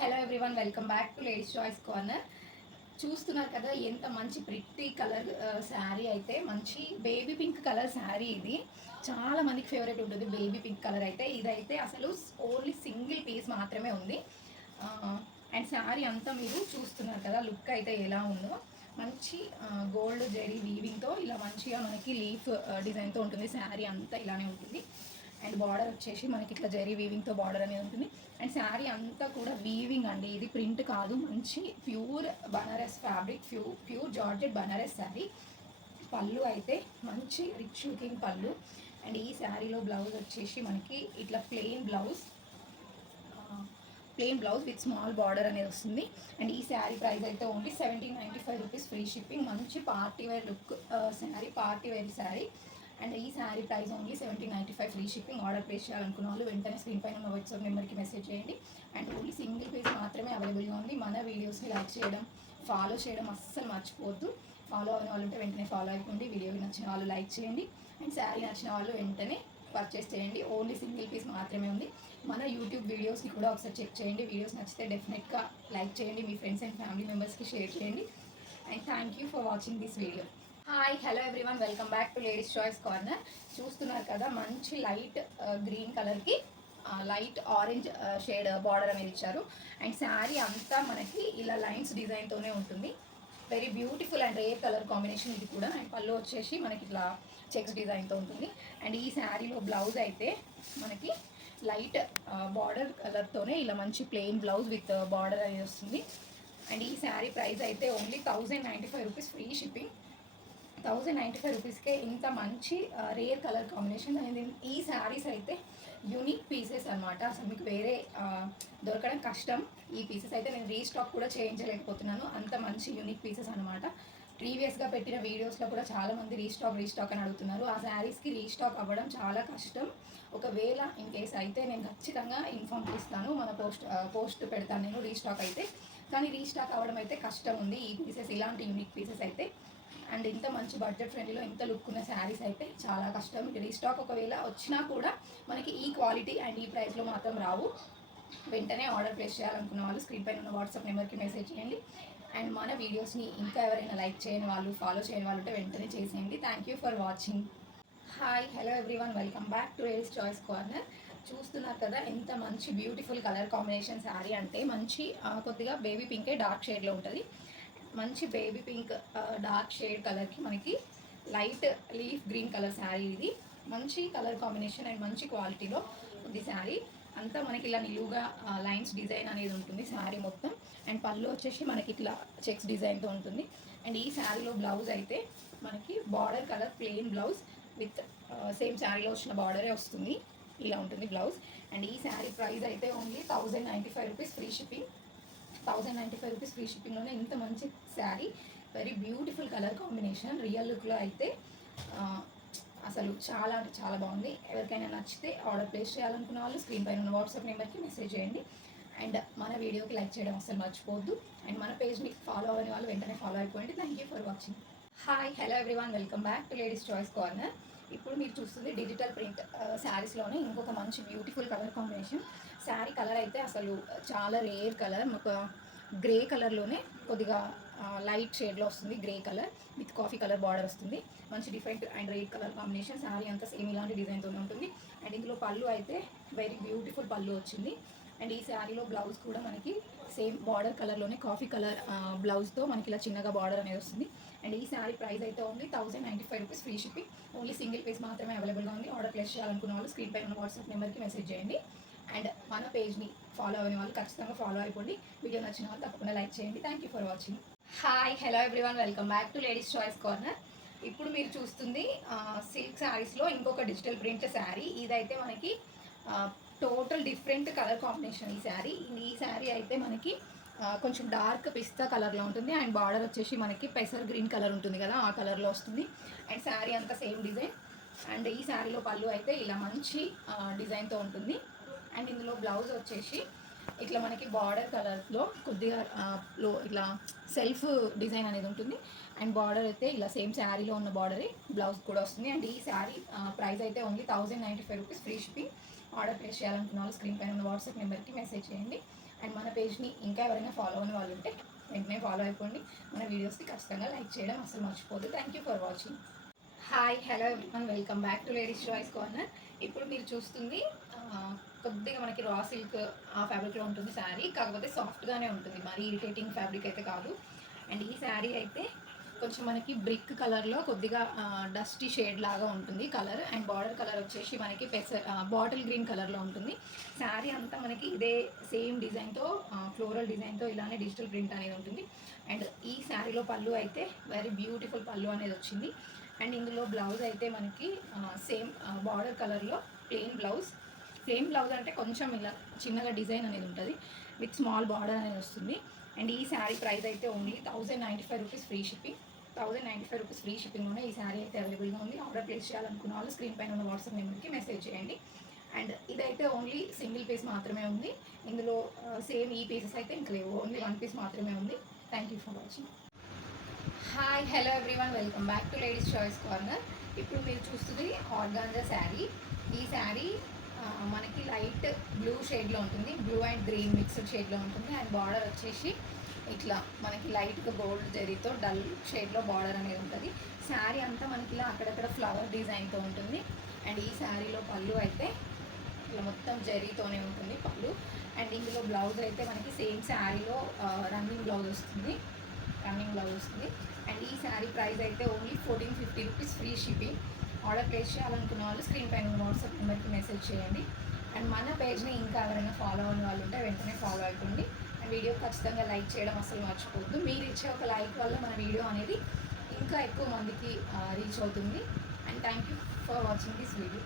Hello everyone, welcome back to ladies choice corner. చూస్తున్నారు కదా ఎంత మంచి ప్రిట్టి కలర్ శారీ. అయితే మంచి బేబీ పింక్ కలర్ శారీ. ఇది చాలా మందికి ఫేవరెట్ ఉంటుంది బేబీ పింక్ కలర్. అయితే ఇదైతే అసలు ఓన్లీ సింగిల్ పీస్ మాత్రమే ఉంది. అండ్ శారీ అంతా మీరు చూస్తున్నారు కదా, లుక్ అయితే ఎలా ఉందో. మంచి గోల్డ్ జెరీ వీవింగ్తో ఇలా మంచిగా మనకి లీఫ్ డిజైన్తో ఉంటుంది. శారీ అంతా ఇలానే ఉంటుంది. అండ్ బార్డర్ వచ్చేసి మనకి ఇట్లా జరీ వీవింగ్తో బార్డర్ అనేది ఉంటుంది. అండ్ శారీ అంతా కూడా వీవింగ్ అండి, ఇది ప్రింట్ కాదు. మంచి pure Banaras fabric, pure georgette Banaras sari. పళ్ళు అయితే మంచి రిచ్ లుకింగ్ పళ్ళు. అండ్ ఈ శారీలో బ్లౌజ్ వచ్చేసి మనకి ఇట్లా plain blouse with small border అనేది వస్తుంది. అండ్ ఈ శారీ ప్రైస్ అయితే ఓన్లీ 1795 రూపీస్, ఫ్రీ షిప్పింగ్. మంచి party wear look sari, party wear sari. And ఈ sari price only 1795, free shipping. Order place చేయాలనుకున్న వాళ్ళు వెంటనే స్క్రీన్ పైన ఉన్న వాట్సాప్ నెంబర్కి మెసేజ్ చేయండి. అండ్ ఓన్లీ సింగిల్ పీస్ మాత్రమే అవైలబుల్గా ఉంది. మన వీడియోస్ని లైక్ చేయడం, ఫాలో చేయడం అస్సలు మర్చిపోవద్దు. ఫాలో అయిన వాళ్ళు ఉంటే వెంటనే ఫాలో అయిపోండి. వీడియో నచ్చిన వాళ్ళు లైక్ చేయండి. అండ్ శారీ నచ్చిన వాళ్ళు వెంటనే పర్చేస్ చేయండి. ఓన్లీ సింగిల్ పీస్ మాత్రమే ఉంది. మన యూట్యూబ్ వీడియోస్ని కూడా ఒకసారి చెక్ చేయండి. వీడియోస్ నచ్చితే డెఫినెట్గా లైక్ చేయండి, మీ ఫ్రెండ్స్ అండ్ ఫ్యామిలీ మెంబర్స్కి షేర్ చేయండి. And thank you for watching this video. Hi hello everyone, welcome back to ladies choice corner. చూస్తున్నారు కదా, మంచి లైట్ గ్రీన్ కలర్కి లైట్ ఆరెంజ్ షేడ్ బార్డర్ అనేది ఇచ్చారు. అండ్ శారీ అంతా మనకి ఇలా లైన్స్ డిజైన్తోనే ఉంటుంది. Very beautiful and rare colour combination ఇది కూడా. అండ్ పళ్ళు వచ్చేసి మనకి ఇట్లా చెక్స్ డిజైన్తో ఉంటుంది. అండ్ ఈ శారీలో బ్లౌజ్ అయితే మనకి లైట్ బార్డర్ కలర్తోనే ఇలా మంచి ప్లెయిన్ బ్లౌజ్ విత్ బార్డర్ అనేది వస్తుంది. అండ్ ఈ శారీ ప్రైస్ అయితే ఓన్లీ 1095 రూపీస్, ఫ్రీ షిప్పింగ్. 1095 రూపీస్కే ఇంత మంచి రేర్ కలర్ కాంబినేషన్ అనేది. ఈ శారీస్ అయితే యూనిక్ పీసెస్ అనమాట. అసలు మీకు వేరే దొరకడం కష్టం. ఈ పీసెస్ అయితే నేను రీస్టాక్ కూడా చేయించలేకపోతున్నాను, అంత మంచి యూనిక్ పీసెస్ అనమాట. ప్రీవియస్గా పెట్టిన వీడియోస్లో కూడా చాలామంది రీస్టాక్ అని అడుగుతున్నారు. ఆ శారీస్కి రీస్టాక్ అవ్వడం చాలా కష్టం. ఒకవేళ ఇన్ కేస్ అయితే నేను ఖచ్చితంగా ఇన్ఫామ్ ఇస్తాను, మన పోస్ట్ పెడతాను నేను రీస్టాక్ అయితే. కానీ రీస్టాక్ అవ్వడం అయితే కష్టం ఉంది ఈ పీసెస్, ఇలాంటి యూనిక్ పీసెస్ అయితే. అండ్ ఇంత మంచి బడ్జెట్ ఫ్రెండ్లీలో ఇంత లుక్ ఉన్న శారీస్ అయితే చాలా కష్టం. రీస్టాక్ ఒకవేళ వచ్చినా కూడా మనకి ఈ క్వాలిటీ అండ్ ఈ ప్రైస్లో మాత్రం రావు. వెంటనే ఆర్డర్ ప్లేస్ చేయాలనుకున్న వాళ్ళు స్క్రీన్ పైన ఉన్న వాట్సాప్ నెంబర్కి మెసేజ్ చేయండి. అండ్ మన వీడియోస్ని ఇంకా ఎవరైనా లైక్ చేయని వాళ్ళు, ఫాలో చేయని వాళ్ళు ఉంటే వెంటనే చేసేయండి. Thank you for watching. Hi hello everyone, welcome back to ladies choice corner. చూస్తున్నారు కదా ఎంత మంచి బ్యూటిఫుల్ కలర్ కాంబినేషన్ శారీ. అంటే మంచి కొద్దిగా బేబీ పింకే డార్క్ షేడ్లో ఉంటుంది. మంచి బేబీ పింక్ డార్క్ షేడ్ కలర్కి మనకి light leaf green colour sari. ఇది మంచి కలర్ కాంబినేషన్ అండ్ మంచి క్వాలిటీలో ఉంది శారీ. అంతా మనకి ఇలా నిలువుగా లైన్స్ డిజైన్ అనేది ఉంటుంది శారీ మొత్తం. అండ్ పళ్ళు వచ్చేసి మనకి ఇట్లా చెక్స్ డిజైన్తో ఉంటుంది. అండ్ ఈ శారీలో బ్లౌజ్ అయితే మనకి border colour plain blouse with same శారీలో వచ్చిన బార్డరే వస్తుంది. ఇలా ఉంటుంది బ్లౌజ్. అండ్ ఈ శారీ ప్రైస్ అయితే only 1095 rupees, free shipping. 1095 rupees, free షిప్పింగ్లోనే ఇంత మంచి sari. Very beautiful colour combination. Real లుక్లో అయితే అసలు చాలా అంటే చాలా బాగుంది. ఎవరికైనా నచ్చితే ఆర్డర్ ప్లేస్ చేయాలనుకున్న వాళ్ళు స్క్రీన్ పైన ఉన్న వాట్సాప్ నెంబర్కి మెసేజ్ చేయండి. అండ్ మన వీడియోకి లైక్ చేయడం అసలు మర్చిపోవద్దు. అండ్ మన పేజ్ని ఫాలో అవ్వని వాళ్ళు వెంటనే ఫాలో అయిపోయింది. Thank you for watching. Hi hello everyone, welcome back to ladies choice corner. ఇప్పుడు మీరు చూస్తుంది డిజిటల్ ప్రింట్ శారీస్లోనే ఇంకొక మంచి beautiful colour combination. Sari colour అయితే అసలు చాలా రేర్ కలర్. ఒక గ్రే కలర్లోనే కొద్దిగా లైట్ షేడ్లో వస్తుంది. Grey colour with coffee colour border వస్తుంది. మంచి different and red colour combination. Sari అంతా సేమ్ ఇలాంటి డిజైన్తోనే ఉంటుంది. అండ్ ఇందులో పళ్ళు అయితే వెరీ బ్యూటిఫుల్ పళ్ళు వచ్చింది. అండ్ ఈ శారీలో బ్లౌజ్ కూడా మనకి సేమ్ బార్డర్ కలర్లోనే కాఫీ కలర్ బ్లౌజ్తో మనకి ఇలా చిన్నగా బార్డర్ అనేది వస్తుంది. అండ్ ఈ శారీ ప్రైస్ అయితే only 1095 rupees, free shipping. Only single piece మాత్రమే అవైలబుల్గా ఉంది. ఆర్డర్ ప్లేస్ చేయాలనుకున్న వాళ్ళు స్క్రీన్ పైన ఉన్న వాట్సాప్ నెంబర్కి మెసేజ్ చేయండి. అండ్ మన పేజ్ని ఫాలో అయిన వాళ్ళు ఖచ్చితంగా ఫాలో అయిపోండి. వీడియో నచ్చిన వాళ్ళు తప్పకుండా లైక్ చేయండి. Thank you for watching. Hi hello everyone, welcome back to ladies choice corner. ఇప్పుడు మీరు చూస్తుంది సిల్క్ శారీస్లో ఇంకొక డిజిటల్ ప్రింట్ శారీ. ఇదైతే మనకి టోటల్ డిఫరెంట్ కలర్ కాంబినేషన్ ఈ శారీ అయితే మనకి కొంచెం డార్క్ పిస్తా కలర్లో ఉంటుంది. అండ్ బార్డర్ వచ్చేసి మనకి పెసర్ గ్రీన్ కలర్ ఉంటుంది కదా, ఆ కలర్లో వస్తుంది. అండ్ శారీ అంతా సేమ్ డిజైన్. అండ్ ఈ శారీలో పళ్ళు అయితే ఇలా మంచి డిజైన్తో ఉంటుంది. అండ్ ఇందులో బ్లౌజ్ వచ్చేసి ఇట్లా మనకి బార్డర్ కలర్లో కొద్దిగా ఇట్లా సెల్ఫ్ డిజైన్ అనేది ఉంటుంది. అండ్ బార్డర్ అయితే ఇలా సేమ్ శారీలో ఉన్న బార్డరే బ్లౌజ్ కూడా వస్తుంది. అండ్ ఈ శారీ ప్రైస్ అయితే only 1095 rupees, free shipping. Order place చేయాలనుకున్న వాళ్ళు స్క్రీన్ పైన ఉన్న వాట్సాప్ నెంబర్కి మెసేజ్ చేయండి. అండ్ మన పేజ్ని ఇంకా ఎవరైనా ఫాలో అవ్వని వాళ్ళు ఉంటే వెంటనే ఫాలో అయిపోండి. మన వీడియోస్ని ఖచ్చితంగా లైక్ చేయడం అసలు మర్చిపోద్దు. Thank you for watching. Hi hello everyone, welcome back to ladies choice corner. ఇప్పుడు మీరు చూస్తుంది కొద్దిగా మనకి రా సిల్క్ ఆ ఫ్యాబ్రిక్లో ఉంటుంది శారీ. కాకపోతే సాఫ్ట్గానే ఉంటుంది, మరీ ఇరిటేటింగ్ ఫ్యాబ్రిక్ అయితే కాదు. అండ్ ఈ శారీ అయితే కొంచెం మనకి బ్రిక్ కలర్లో కొద్దిగా డస్టీ షేడ్ లాగా ఉంటుంది కలర్. అండ్ బార్డర్ కలర్ వచ్చేసి మనకి బాటిల్ గ్రీన్ కలర్లో ఉంటుంది. శారీ అంతా మనకి ఇదే సేమ్ డిజైన్తో, ఫ్లోరల్ డిజైన్తో ఇలానే డిజిటల్ ప్రింట్ అనేది ఉంటుంది. అండ్ ఈ శారీలో పళ్ళు అయితే వెరీ బ్యూటిఫుల్ పళ్ళు అనేది వచ్చింది. అండ్ ఇందులో బ్లౌజ్ అయితే మనకి సేమ్ బార్డర్ కలర్లో ప్లెయిన్ బ్లౌజ్. సేమ్ బ్లౌజ్ అంటే కొంచెం ఇలా చిన్నగా డిజైన్ అనేది ఉంటుంది, విత్ స్మాల్ బార్డర్ అనేది వస్తుంది. అండ్ ఈ శారీ ప్రైస్ అయితే only 1095 rupees free shipping. 1095 rupees free షిప్పింగ్లోనే ఈ శారీ అయితే అవైలబుల్గా ఉంది. ఆర్డర్ ప్లేస్ చేయాలనుకున్న వాళ్ళు స్క్రీన్ పైన ఉన్న వాట్సాప్ నెంబర్కి మెసేజ్ చేయండి. అండ్ ఇదైతే ఓన్లీ సింగిల్ పీస్ మాత్రమే ఉంది. ఇందులో సేమ్ ఈ పీసెస్ అయితే ఇంక లేవు, ఓన్లీ వన్ పీస్ మాత్రమే ఉంది. Thank you for watching. Hi hello everyone, welcome back to ladies choice corner. ఇప్పుడు మీరు చూస్తుంది ఆర్గాంజా శారీ. ఈ శారీ మనకి లైట్ బ్లూ షేడ్లో ఉంటుంది, బ్లూ అండ్ గ్రీన్ మిక్స్డ్ షేడ్లో ఉంటుంది. అండ్ బార్డర్ వచ్చేసి ఇట్లా మనకి లైట్గా గోల్డ్ జరీతో డల్ షేడ్లో బార్డర్ అనేది ఉంటుంది. శారీ అంతా మనకి ఇలా అక్కడక్కడ ఫ్లవర్ డిజైన్తో ఉంటుంది. అండ్ ఈ శారీలో పళ్ళు అయితే ఇలా మొత్తం జరీతోనే ఉంటుంది పళ్ళు. అండ్ ఇందులో బ్లౌజ్ అయితే మనకి సేమ్ శారీలో రన్నింగ్ బ్లౌజ్ వస్తుంది. అండ్ ఈ శారీ ప్రైస్ అయితే only 1450 rupees free shipping. Order place చేయాలనుకున్న వాళ్ళు స్క్రీన్ పైన వాట్సాప్ నెంబర్కి మెసేజ్ చేయండి. అండ్ మన పేజ్ని ఇంకా ఎవరైనా ఫాలో అవ్వని వాళ్ళు ఉంటే వెంటనే ఫాలో అయిపోండి. అండ్ వీడియో ఖచ్చితంగా లైక్ చేయడం అసలు మర్చిపోవద్దు. మీరు ఇచ్చే ఒక లైక్ వల్ల మన వీడియో అనేది ఇంకా ఎక్కువ మందికి రీచ్ అవుతుంది. And thank you for watching this video.